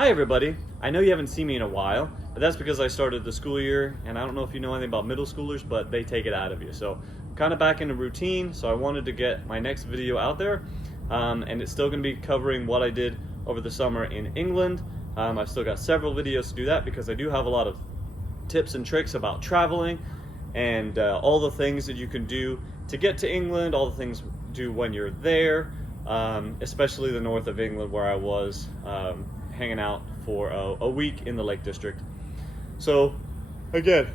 Hi everybody. I know you haven't seen me in a while, but that's because I started the school year, and I don't know if you know anything about middle schoolers, but they take it out of you. So kind of back in a routine, so I wanted to get my next video out there, and it's still going to be covering what I did over the summer in England. I've still got several videos to do that because I do have a lot of tips and tricks about traveling and all the things that you can do to get to England, all the things to do when you're there, especially the north of England where I was hanging out for a week in the Lake District. So again,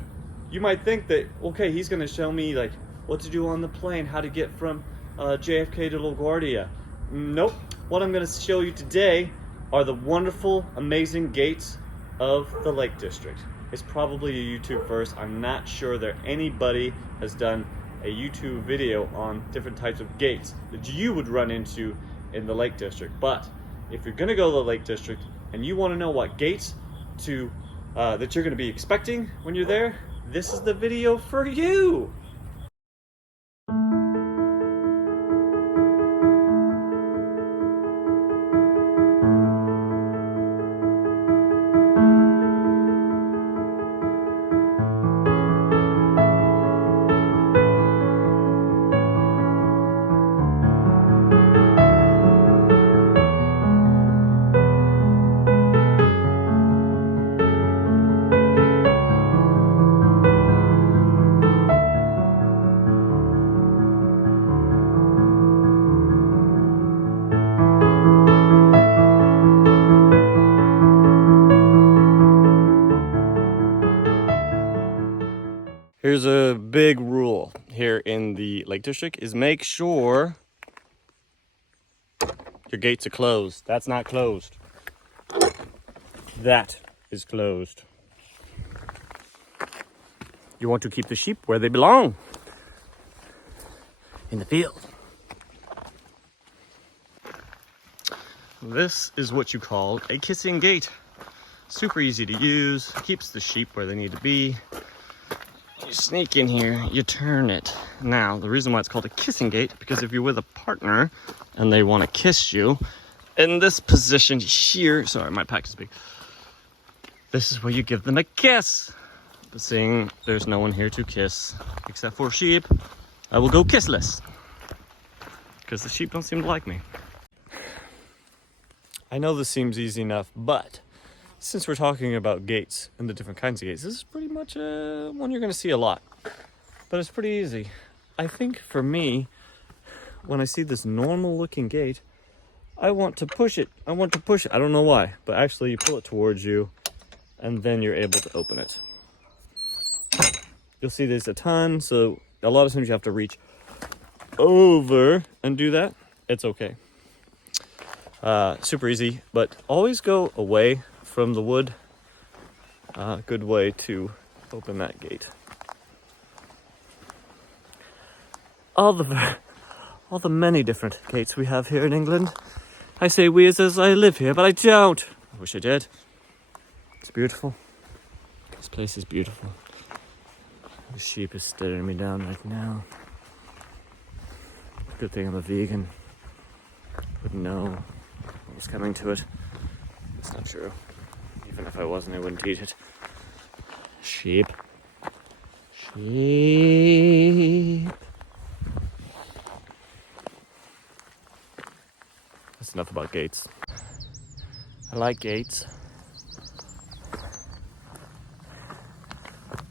you might think that, okay, he's going to show me like what to do on the plane, how to get from JFK to LaGuardia. Nope. What I'm going to show you today are the wonderful, amazing gates of the Lake District. It's probably a YouTube first. I'm not sure that anybody has done a YouTube video on different types of gates that you would run into in the Lake District. But if you're going to go to the Lake District and you want to know what gates to that you're going to be expecting when you're there, this is the video for you. Here's a big rule here in the Lake District is make sure your gates are closed. That's not closed. That is closed. You want to keep the sheep where they belong, in the field. This is what you call a kissing gate. Super easy to use, keeps the sheep where they need to be. You sneak in here, you turn it. Now, the reason why it's called a kissing gate, because if you're with a partner and they want to kiss you, in this position here, sorry, my pack is big. This is where you give them a kiss. But seeing there's no one here to kiss except for sheep, I will go kissless. Because the sheep don't seem to like me. I know this seems easy enough, but since we're talking about gates and the different kinds of gates, this is pretty much one you're going to see a lot. But it's pretty easy. I think for me, when I see this normal looking gate, I want to push it. I don't know why, but actually you pull it towards you and then you're able to open it. You'll see there's a ton, so a lot of times you have to reach over and do that. It's okay. Super easy, but always go away from the wood. Good way to open that gate. All the many different gates we have here in England. I say we as I live here, but I don't. I wish I did. It's beautiful. This place is beautiful. The sheep is staring me down right now. Good thing I'm a vegan. Wouldn't know what was coming to it. It's not true. Even if I wasn't, I wouldn't eat it. Sheep. Sheep. That's enough about gates. I like gates.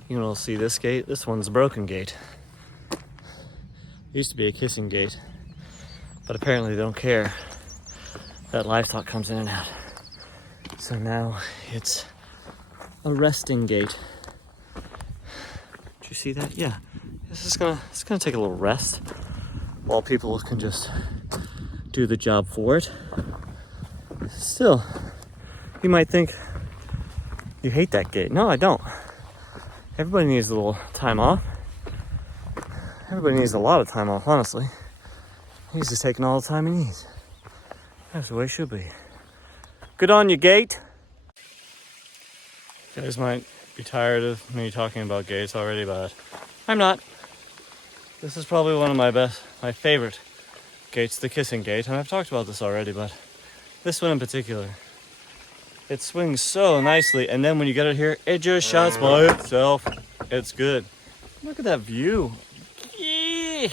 You will see this gate. This one's a broken gate. It used to be a kissing gate, but apparently they don't care that livestock comes in and out. So now it's a resting gate. Did you see that? Yeah. It's gonna take a little rest while people can just do the job for it. Still, you might think you hate that gate. No, I don't. Everybody needs a little time off. Everybody needs a lot of time off, honestly. He's just taking all the time he needs. That's the way it should be. Good on you, gate. You guys might be tired of me talking about gates already, but I'm not. This is probably one of my favorite gates, the kissing gate. And I've talked about this already, but this one in particular It swings so nicely, and then when you get it here, it just shuts by itself. It's good. Look at that view. Yeah.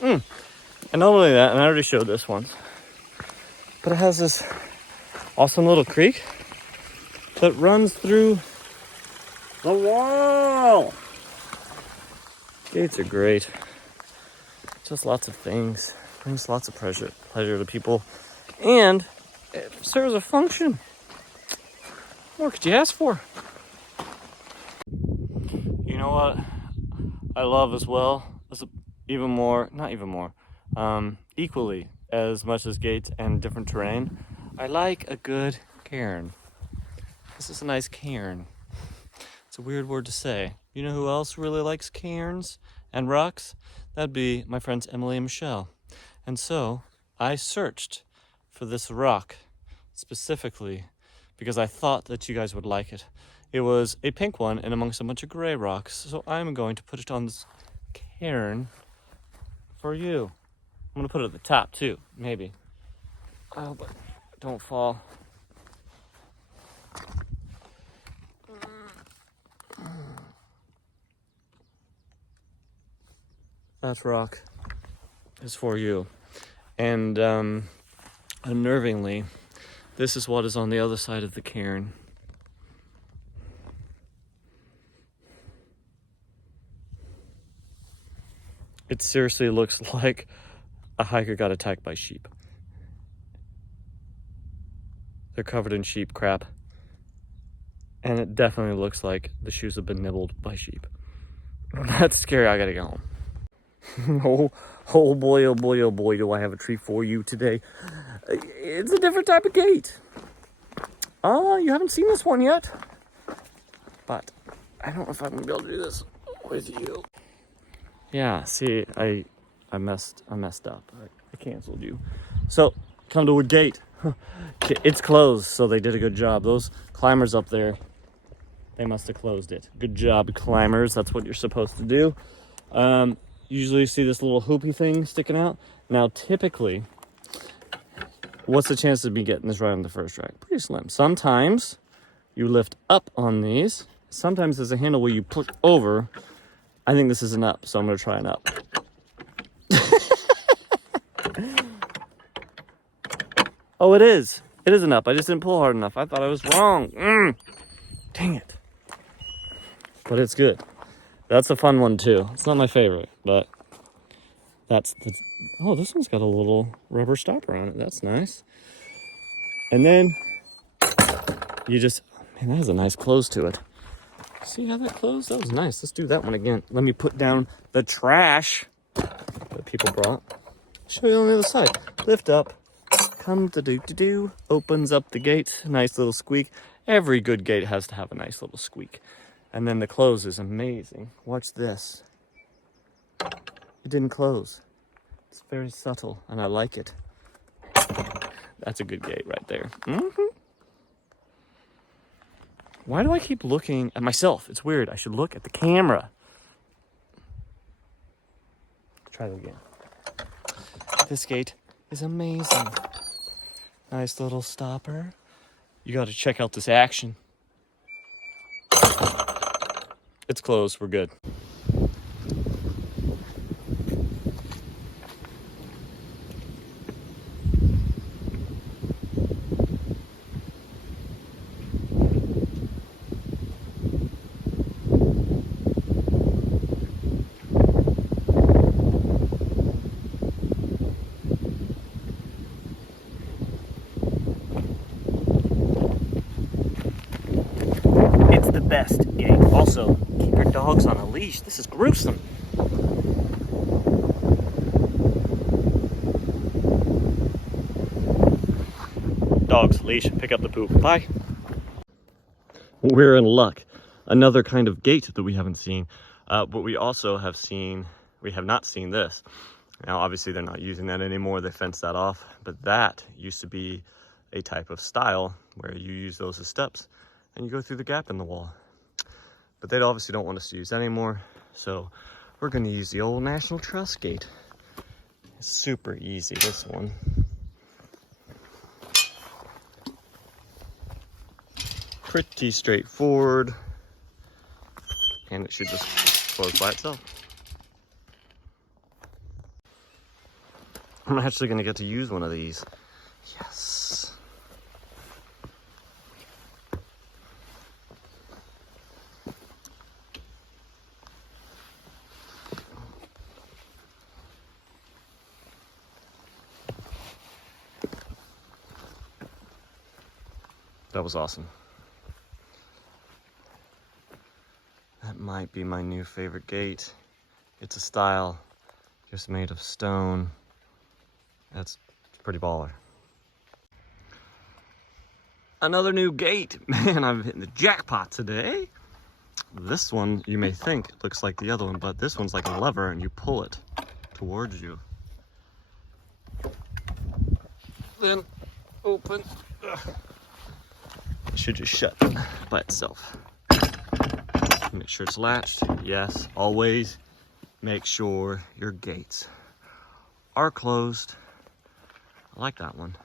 And not only that, and I already showed this once, but it has this awesome little creek that runs through the wall. Gates are great. Just lots of things. Brings lots of pleasure to people. And it serves a function. What could you ask for? You know what I love as well? Equally as much as gates and different terrain, I like a good cairn. This is a nice cairn. It's a weird word to say. You know who else really likes cairns and rocks? That'd be my friends Emily and Michelle. And so I searched for this rock specifically because I thought that you guys would like it. It was a pink one in amongst a bunch of gray rocks, so I'm going to put it on this cairn for you. I'm gonna put it at the top too, maybe. Oh, but don't fall. That rock is for you. And unnervingly, this is what is on the other side of the cairn. It seriously looks like a hiker got attacked by sheep. They're covered in sheep crap. And it definitely looks like the shoes have been nibbled by sheep. That's scary. I gotta go home. Oh boy, oh boy, oh boy, do I have a treat for you today. It's a different type of gate. You haven't seen this one yet. But I don't know if I'm gonna be able to do this with you. Yeah, see, I messed up. I canceled you. So, come to Wood Gate. It's closed, so they did a good job. Those climbers up there, they must have closed it. Good job, climbers. That's what you're supposed to do. Usually you see this little hoopy thing sticking out. Now, typically, what's the chance of me getting this right on the first try? Pretty slim. Sometimes you lift up on these. Sometimes there's a handle where you push over. I think this is an up, so I'm going to try an up. Oh, it is. It is an up. I just didn't pull hard enough. I thought I was wrong. Dang it. But it's good. That's a fun one, too. It's not my favorite, but that's the... Oh, this one's got a little rubber stopper on it. That's nice. And then you just... Man, that has a nice close to it. See how that closed? That was nice. Let's do that one again. Let me put down the trash that people brought. Show you on the other side. Lift up. Come to do. Opens up the gate. Nice little squeak. Every good gate has to have a nice little squeak. And then the close is amazing. Watch this. It didn't close. It's very subtle, and I like it. That's a good gate right there. Why do I keep looking at myself? It's weird. I should look at the camera. Try that again. This gate is amazing. Nice little stopper. You got to check out this action. It's closed. We're good. It's the best gate. Also, keep your dogs on a leash. This is gruesome. Dogs, leash, pick up the poop. Bye. We're in luck. Another kind of gate that we haven't seen. But we also have seen, we have not seen this. Now, obviously, they're not using that anymore. They fenced that off. But that used to be a type of style where you use those as steps and you go through the gap in the wall. But they obviously don't want us to use that anymore. So we're going to use the old National Trust gate. It's super easy, this one. pretty straightforward, and it should just close by itself. I'm actually gonna get to use one of these. Yes. That was awesome. That might be my new favorite gate. It's a style just made of stone. That's pretty baller. Another new gate. Man, I'm hitting the jackpot today. This one, you may think, looks like the other one, but this one's like a lever and you pull it towards you. Then open. Ugh. It should just shut by itself. Make sure it's latched. Yes, always make sure your gates are closed. I like that one.